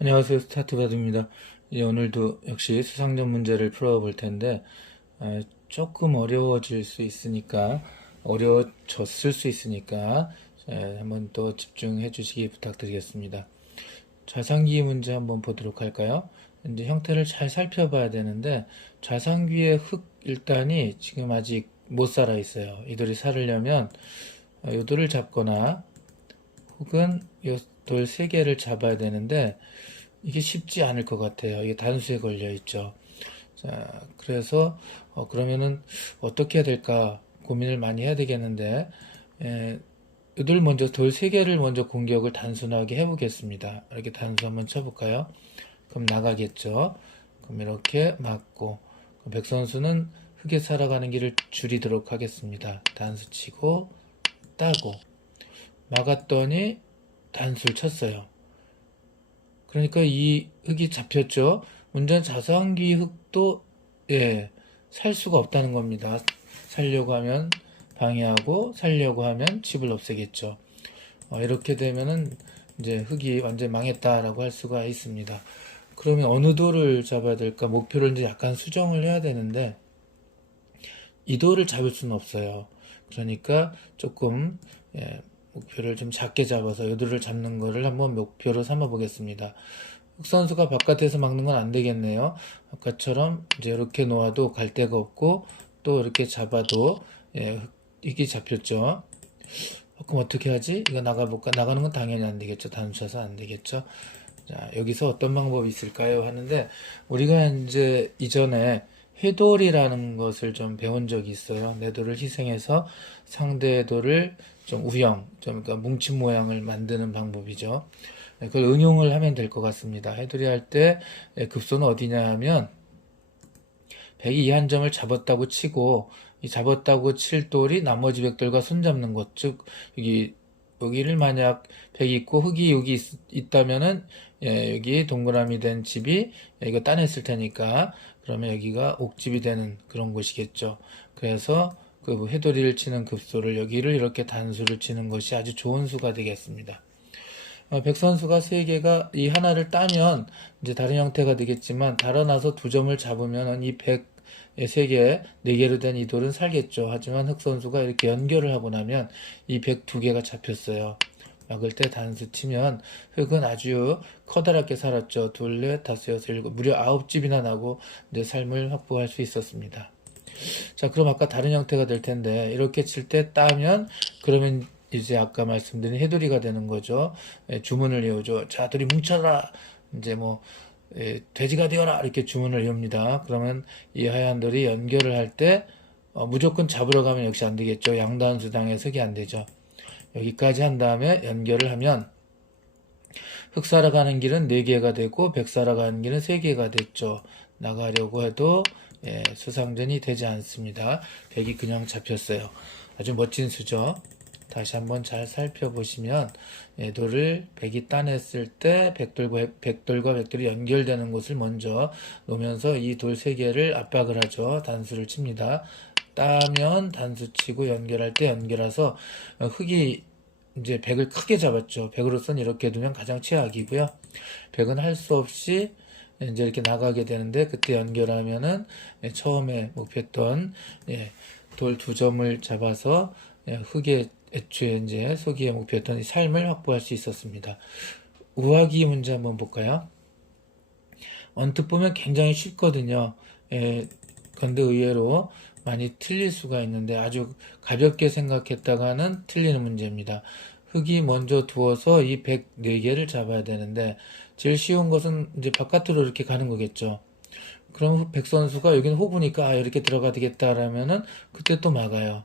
안녕하세요. 스타트바드입니다. 오늘도 역시 수상전 문제를 풀어볼 텐데, 조금 어려워졌을 수 있으니까, 한번 또 집중해 주시기 부탁드리겠습니다. 좌상기 문제 한번 보도록 할까요? 이제 형태를 잘 살펴봐야 되는데, 좌상귀의 흙 일단이 지금 아직 못 살아 있어요. 이돌이 살으려면, 요 돌을 잡거나, 혹은 요 돌 세 개를 잡아야 되는데, 이게 쉽지 않을 것 같아요. 이게 단수에 걸려 있죠. 자, 그래서 그러면은 어떻게 해야 될까 고민을 많이 해야 되겠는데, 이들 먼저 돌 세 개를 먼저 공격을 단순하게 해보겠습니다. 이렇게 단수 한번 쳐볼까요? 그럼 나가겠죠. 그럼 이렇게 맞고, 그럼 백 선수는 흙에 살아가는 길을 줄이도록 하겠습니다. 단수 치고 따고 막았더니 단수를 쳤어요. 그러니까 이 흙이 잡혔죠. 운전 자산기 흙도 예, 살 수가 없다는 겁니다. 살려고 하면 방해하고 살려고 하면 집을 없애겠죠. 이렇게 되면은 이제 흙이 완전 망했다라고 할 수가 있습니다. 그러면 어느 돌을 잡아야 될까? 목표를 이제 약간 수정을 해야 되는데 이 돌을 잡을 수는 없어요. 그러니까 조금 예, 목표를 좀 작게 잡아서 이 돌을 잡는 거를 한번 목표로 삼아 보겠습니다. 흑 선수가 바깥에서 막는 건 안 되겠네요. 아까처럼 이제 이렇게 놓아도 갈 데가 없고 또 이렇게 잡아도 예, 흙이 잡혔죠. 그럼 어떻게 하지? 이거 나가볼까? 나가는 건 당연히 안 되겠죠. 단수쳐서 안 되겠죠. 자, 여기서 어떤 방법이 있을까요? 하는데 우리가 이제 이전에 회돌이라는 것을 좀 배운 적이 있어요. 내 돌을 희생해서 상대의 돌을 좀 그러니까 뭉친 모양을 만드는 방법이죠. 그걸 응용을 하면 될 것 같습니다. 해돌이 할 때 급소는 어디냐 하면 백이 이한 점을 잡았다고 치고 이 잡았다고 칠 돌이 나머지 백돌과 손잡는 것, 즉 여기를 만약 백이 있고 흙이 여기 있다면은 여기 동그라미 된 집이 이거 따냈을 테니까 그러면 여기가 옥집이 되는 그런 곳이겠죠. 그래서 그 해돌이를 치는 급소를 여기를 이렇게 단수를 치는 것이 아주 좋은 수가 되겠습니다. 백선수가 세 개가 이 하나를 따면 이제 다른 형태가 되겠지만 달아나서 두 점을 잡으면 이 백 세 개, 네 개로 된 이 돌은 살겠죠. 하지만 흑선수가 이렇게 연결을 하고 나면 이 백 두 개가 잡혔어요. 막을 때 단수 치면 흑은 아주 커다랗게 살았죠. 둘, 넷, 다섯, 여섯, 일곱, 무려 9집이나 나고 이제 삶을 확보할 수 있었습니다. 자, 그럼 아까 다른 형태가 될 텐데 이렇게 칠 때 따면 그러면 이제 아까 말씀드린 해돌이가 되는 거죠. 주문을 외우죠. 자, 둘이 뭉쳐라. 이제 뭐 돼지가 되어라 이렇게 주문을 외웁니다. 그러면 이 하얀 돌이 연결을 할 때 무조건 잡으러 가면 역시 안 되겠죠. 양단수당에 서기 안 되죠. 여기까지 한 다음에 연결을 하면 흑 살아가는 길은 4개가 되고 백 살아가는 길은 3개가 됐죠. 나가려고 해도 수상전이 되지 않습니다. 백이 그냥 잡혔어요. 아주 멋진 수죠. 다시 한번 잘 살펴보시면 돌을 백이 따냈을 때 백돌과 백돌이 연결되는 곳을 먼저 놓으면서 이 돌 3개를 압박을 하죠. 단수를 칩니다. 따면 단수 치고 연결할 때 연결해서 흙이 이제 백을 크게 잡았죠. 백으로서는 이렇게 두면 가장 최악이고요. 백은 할 수 없이 이제 이렇게 나가게 되는데 그때 연결하면은 처음에 목표했던 돌 두 점을 잡아서 흙에 애초에 이제 소기에 목표했던 삶을 확보할 수 있었습니다. 우하기 문제 한번 볼까요? 언뜻 보면 굉장히 쉽거든요. 그런데 의외로 많이 틀릴 수가 있는데 아주 가볍게 생각했다가는 틀리는 문제입니다. 흙이 먼저 두어서 이 104개를 잡아야 되는데 제일 쉬운 것은 이제 바깥으로 이렇게 가는 거겠죠. 그럼 백 선수가 여기는 호구니까 이렇게 들어가 되겠다라면은 그때 또 막아요.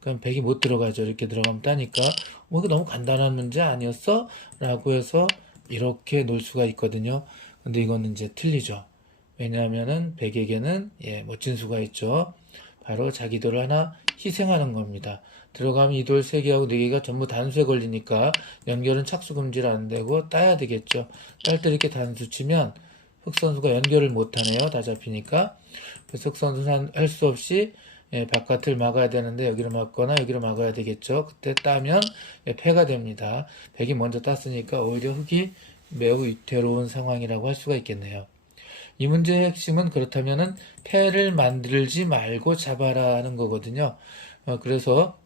그럼 백이 못 들어가죠. 이렇게 들어가면 따니까 이거 너무 간단한 문제 아니었어? 라고 해서 이렇게 놓을 수가 있거든요. 근데 이거는 이제 틀리죠. 왜냐하면은 백에게는 멋진 수가 있죠. 바로 자기 돌을 하나 희생하는 겁니다. 들어가면 이 돌 3개하고 4개가 전부 단수에 걸리니까 연결은 착수금지를 안 되고 따야 되겠죠. 딸 때 이렇게 단수 치면 흑 선수가 연결을 못하네요. 다 잡히니까. 그래서 흑 선수는 할 수 없이 바깥을 막아야 되는데 여기를 막거나 여기를 막아야 되겠죠. 그때 따면 패가 됩니다. 백이 먼저 땄으니까 오히려 흑이 매우 위태로운 상황이라고 할 수가 있겠네요. 이 문제의 핵심은 그렇다면은 패를 만들지 말고 잡아라 하는 거거든요. 그래서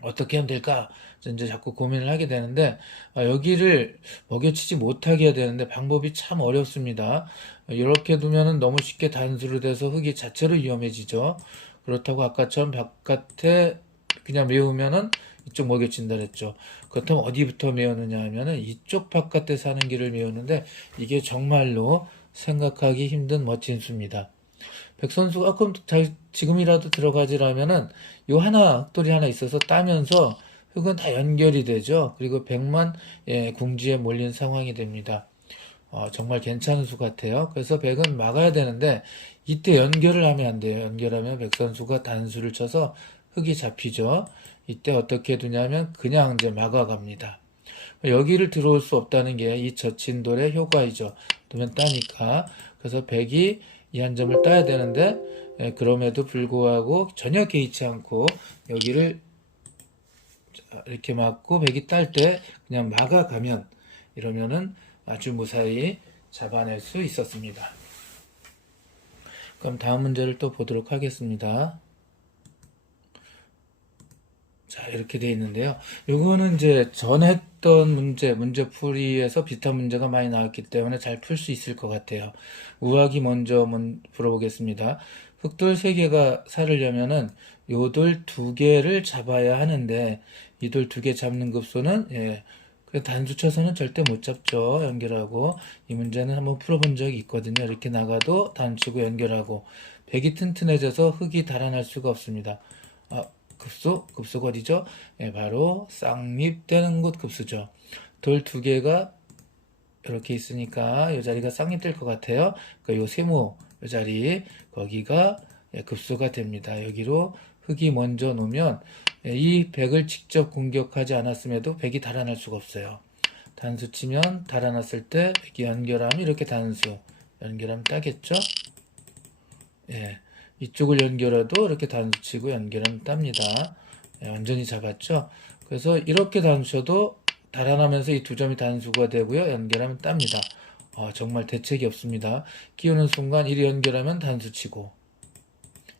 어떻게 하면 될까? 이제 자꾸 고민을 하게 되는데, 여기를 먹여치지 못하게 해야 되는데 방법이 참 어렵습니다. 이렇게 두면은 너무 쉽게 단수로 돼서 흙이 자체로 위험해지죠. 그렇다고 아까처럼 바깥에 그냥 메우면은 이쪽 먹여친다 그랬죠. 그렇다면 어디부터 메우느냐 하면은 이쪽 바깥에 사는 길을 메우는데 이게 정말로 생각하기 힘든 멋진 수입니다. 백선수가 그럼 지금이라도 들어가지라면은 요 하나 흑돌이 하나 있어서 따면서 흙은 다 연결이 되죠. 그리고 백만 궁지에 몰린 상황이 됩니다. 정말 괜찮은 수 같아요. 그래서 백은 막아야 되는데 이때 연결을 하면 안 돼요. 연결하면 백선수가 단수를 쳐서 흙이 잡히죠. 이때 어떻게 두냐면 그냥 이제 막아갑니다. 여기를 들어올 수 없다는 게 이 젖힌 돌의 효과이죠. 두면 따니까. 그래서 백이 이 한 점을 따야 되는데 그럼에도 불구하고 전혀 개의치 않고 여기를 이렇게 막고 백이 딸 때 그냥 막아가면 이러면은 아주 무사히 잡아낼 수 있었습니다. 그럼 다음 문제를 또 보도록 하겠습니다. 자, 이렇게 돼 있는데요. 요거는 이제 전에 했던 문제풀이에서 비슷한 문제가 많이 나왔기 때문에 잘 풀 수 있을 것 같아요. 우하기 먼저 한번 풀어보겠습니다. 흑돌 3개가 살으려면은 요 돌 2개를 잡아야 하는데 이 돌 2개 잡는 급소는 그 단수 쳐서는 절대 못 잡죠. 연결하고 이 문제는 한번 풀어본 적이 있거든요. 이렇게 나가도 단치고 연결하고 백이 튼튼해져서 흙이 달아날 수가 없습니다. 급소가 어디죠? 바로 쌍립되는 곳 급수죠. 돌 2개가 이렇게 있으니까 이 자리가 쌍립될 것 같아요. 그러니까 요 세모 이 자리 거기가 급소가 됩니다. 여기로 흙이 먼저 놓으면 이 백을 직접 공격하지 않았음에도 백이 달아날 수가 없어요. 단수 치면 달아났을 때 백이 연결하면 이렇게 단수 연결하면 따겠죠? 예. 이쪽을 연결해도 이렇게 단수 치고 연결하면 땁니다. 완전히 잡았죠. 그래서 이렇게 단수쳐도 달아나면서 이 두 점이 단수가 되고요. 연결하면 땁니다. 정말 대책이 없습니다. 끼우는 순간 이리 연결하면 단수 치고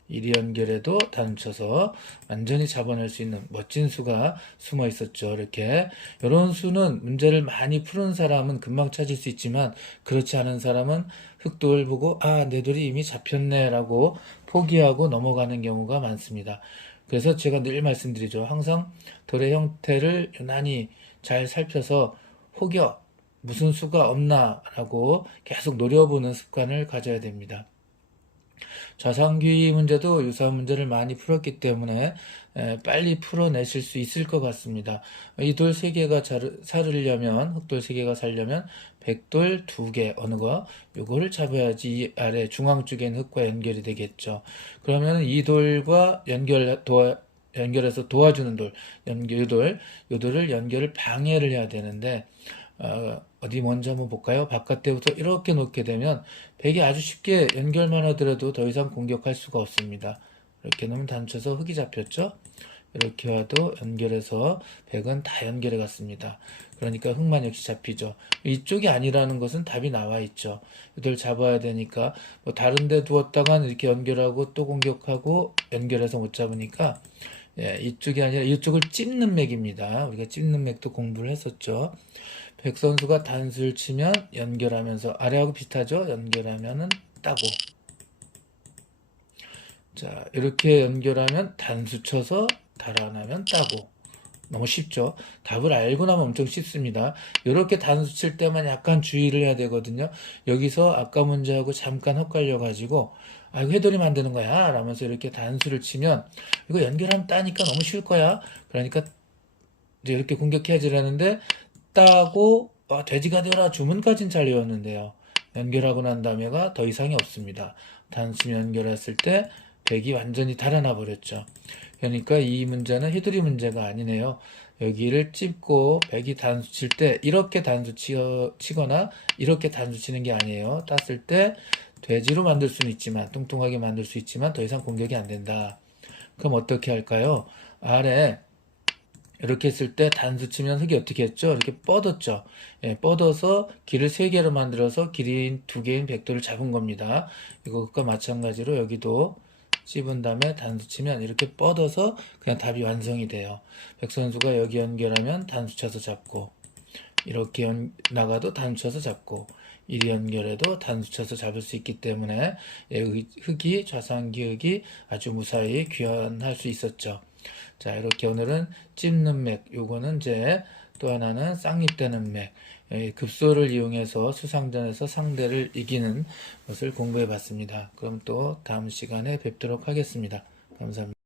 이리 연결해도 단쳐서 완전히 잡아낼 수 있는 멋진 수가 숨어 있었죠. 이렇게 이런 수는 문제를 많이 푸는 사람은 금방 찾을 수 있지만 그렇지 않은 사람은 흑돌 보고 내 돌이 이미 잡혔네 라고 포기하고 넘어가는 경우가 많습니다. 그래서 제가 늘 말씀드리죠. 항상 돌의 형태를 유난히 잘 살펴서 혹여 무슨 수가 없나 라고 계속 노려보는 습관을 가져야 됩니다. 좌상귀 문제도 유사한 문제를 많이 풀었기 때문에 빨리 풀어내실 수 있을 것 같습니다. 이 돌 3개가 살으려면 흑돌 3개가 살려면 백돌 2개 어느 거 요거를 잡아야지 이 아래 중앙 쪽에는 흑과 연결이 되겠죠. 그러면 이 돌과 연결해서 도와주는 돌, 요돌을 연결을 방해를 해야 되는데 어디 먼저 한번 볼까요? 바깥에부터 이렇게 놓게 되면 백이 아주 쉽게 연결만 하더라도 더 이상 공격할 수가 없습니다. 이렇게 놓으면 단쳐서 흙이 잡혔죠? 이렇게 와도 연결해서 백은 다 연결해 갔습니다. 그러니까 흙만 역시 잡히죠. 이쪽이 아니라는 것은 답이 나와 있죠. 이들 잡아야 되니까 뭐 다른 데 두었다간 이렇게 연결하고 또 공격하고 연결해서 못 잡으니까 이쪽이 아니라 이쪽을 찝는 맥입니다. 우리가 찝는 맥도 공부를 했었죠. 백 선수가 단수를 치면 연결하면서 아래하고 비슷하죠? 연결하면은 따고 자 이렇게 연결하면 단수 쳐서 달아나면 따고 너무 쉽죠? 답을 알고 나면 엄청 쉽습니다. 이렇게 단수 칠 때만 약간 주의를 해야 되거든요. 여기서 아까 문제하고 잠깐 헛갈려 가지고 이거 해돌이 만드는 거야 라면서 이렇게 단수를 치면 이거 연결하면 따니까 너무 쉬울 거야. 그러니까 이제 이렇게 공격해야지라는데 따고 돼지가 되어라 주문까지는 잘 외웠는데요. 연결하고 난 다음에가 더 이상이 없습니다. 단수 연결했을 때 백이 완전히 달아나 버렸죠. 그러니까 이 문제는 해돌이 문제가 아니네요. 여기를 찝고 백이 단수 칠 때 이렇게 단수 치거나 이렇게 단수 치는 게 아니에요. 땄을 때 돼지로 만들 수는 있지만 뚱뚱하게 만들 수 있지만 더 이상 공격이 안 된다. 그럼 어떻게 할까요? 아래 이렇게 했을 때 단수 치면 흙이 어떻게 했죠? 이렇게 뻗었죠. 예, 뻗어서 길을 3개로 만들어서 길이 2개인 백도를 잡은 겁니다. 이것과 마찬가지로 여기도 찝은 다음에 단수 치면 이렇게 뻗어서 그냥 답이 완성이 돼요. 백선수가 여기 연결하면 단수 쳐서 잡고, 이렇게 나가도 단수 쳐서 잡고, 이리 연결해도 단수 쳐서 잡을 수 있기 때문에 흙이, 좌상기 흙이 아주 무사히 귀환할 수 있었죠. 자, 이렇게 오늘은 찝는 맥, 요거는 이제 또 하나는 쌍립되는 맥, 급소를 이용해서 수상전에서 상대를 이기는 것을 공부해 봤습니다. 그럼 또 다음 시간에 뵙도록 하겠습니다. 감사합니다.